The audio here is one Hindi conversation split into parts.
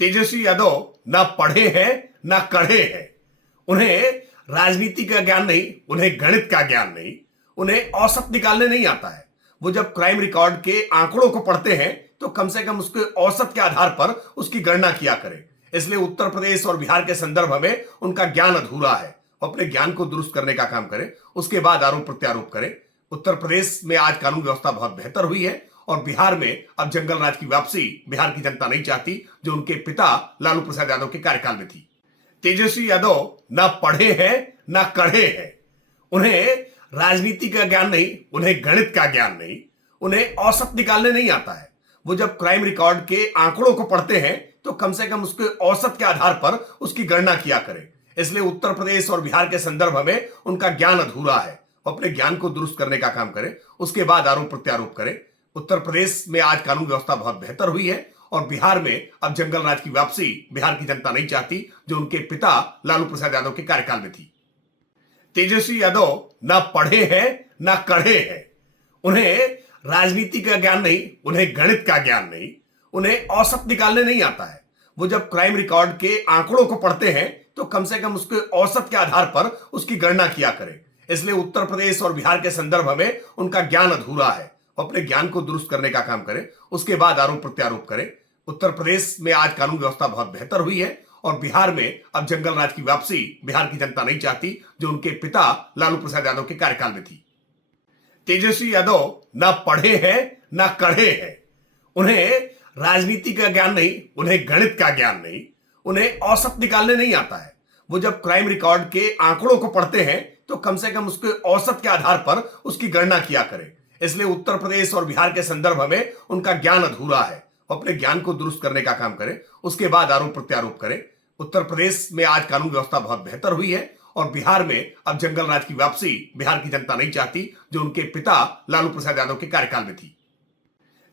तेजस्वी यादव ना पढ़े हैं ना कढ़े हैं। उन्हें राजनीति का ज्ञान नहीं, उन्हें गणित का ज्ञान नहीं, उन्हें औसत निकालने नहीं आता है। वो जब क्राइम रिकॉर्ड के आंकड़ों को पढ़ते हैं तो कम से कम उसके औसत के आधार पर उसकी गणना किया करें। इसलिए उत्तर प्रदेश और बिहार के संदर्भ में उनका ज्ञान अधूरा है। अपने ज्ञान को दुरुस्त करने का काम करें, उसके बाद आरोप प्रत्यारोप करें। उत्तर प्रदेश में आज कानून व्यवस्था बहुत बेहतर हुई है और बिहार में अब जंगल राज की वापसी बिहार की जनता नहीं चाहती, जो उनके पिता लालू प्रसाद यादव के कार्यकाल में थी। तेजस्वी यादव ना पढ़े हैं ना कढ़े हैं। उन्हें राजनीति का ज्ञान नहीं, उन्हें गणित का ज्ञान नहीं, उन्हें औसत निकालने नहीं आता है। वो जब क्राइम रिकॉर्ड के आंकड़ों को पढ़ते हैं तो कम से कम उसके औसत के आधार पर उसकी गणना किया करें। इसलिए उत्तर प्रदेश और बिहार के संदर्भ में उनका ज्ञान अधूरा है। अपने ज्ञान को दुरुस्त करने का काम करें, उसके बाद आरोप प्रत्यारोप करें। उत्तर प्रदेश में आज कानून व्यवस्था बहुत बेहतर हुई है और बिहार में अब जंगल राज की वापसी बिहार की जनता नहीं चाहती, जो उनके पिता लालू प्रसाद यादव के कार्यकाल में थी। तेजस्वी यादव ना पढ़े हैं ना कढ़े हैं। उन्हें राजनीति का ज्ञान नहीं, उन्हें गणित का ज्ञान नहीं, उन्हें औसत निकालने नहीं आता है। वो जब क्राइम रिकॉर्ड के आंकड़ों को पढ़ते हैं तो कम से कम उसके औसत के आधार पर उसकी गणना किया करें। इसलिए उत्तर प्रदेश और बिहार के संदर्भ में उनका ज्ञान अधूरा है। अपने ज्ञान को दुरुस्त करने का काम करें, उसके बाद आरोप प्रत्यारोप करें। उत्तर प्रदेश में आज कानून व्यवस्था बहुत बेहतर हुई है और बिहार में अब जंगल राज की वापसी बिहार की जनता नहीं चाहती, जो उनके पिता लालू प्रसाद यादव के कार्यकाल में थी। तेजस्वी यादव ना पढ़े हैं ना कढ़े हैं। उन्हें राजनीति का ज्ञान नहीं, उन्हें गणित का ज्ञान नहीं, उन्हें औसत निकालने नहीं आता है। वो जब क्राइम रिकॉर्ड के आंकड़ों को पढ़ते हैं तो कम से कम उसके औसत के आधार पर उसकी गणना किया करें। इसलिए उत्तर प्रदेश और बिहार के संदर्भ में उनका ज्ञान अधूरा है। अपने ज्ञान को दुरुस्त करने का काम करें, उसके बाद आरोप प्रत्यारोप करें। उत्तर प्रदेश में आज कानून व्यवस्था बहुत बेहतर हुई है और बिहार में अब जंगल राज की वापसी बिहार की जनता नहीं चाहती, जो उनके पिता लालू प्रसाद यादव के कार्यकाल में थी।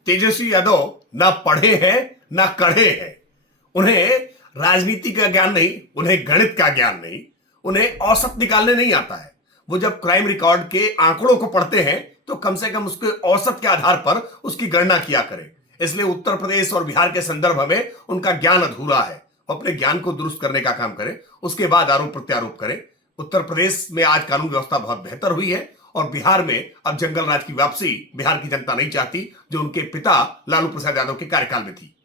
तेजस्वी यादव ना पढ़े हैं ना कढ़े हैं। उन्हें राजनीति का ज्ञान नहीं, उन्हें गणित का ज्ञान नहीं, उन्हें औसत निकालने नहीं आता है। वो जब क्राइम रिकॉर्ड के आंकड़ों को पढ़ते हैं तो कम से कम उसके औसत के आधार पर उसकी गणना किया करें। इसलिए उत्तर प्रदेश और बिहार के संदर्भ में उनका ज्ञान अधूरा है। अपने ज्ञान को दुरुस्त करने का काम करें, उसके बाद आरोप प्रत्यारोप करें। उत्तर प्रदेश में आज कानून व्यवस्था बहुत बेहतर हुई है और बिहार में अब जंगल राज की वापसी बिहार की जनता नहीं चाहती, जो उनके पिता लालू प्रसाद यादव के कार्यकाल में थी।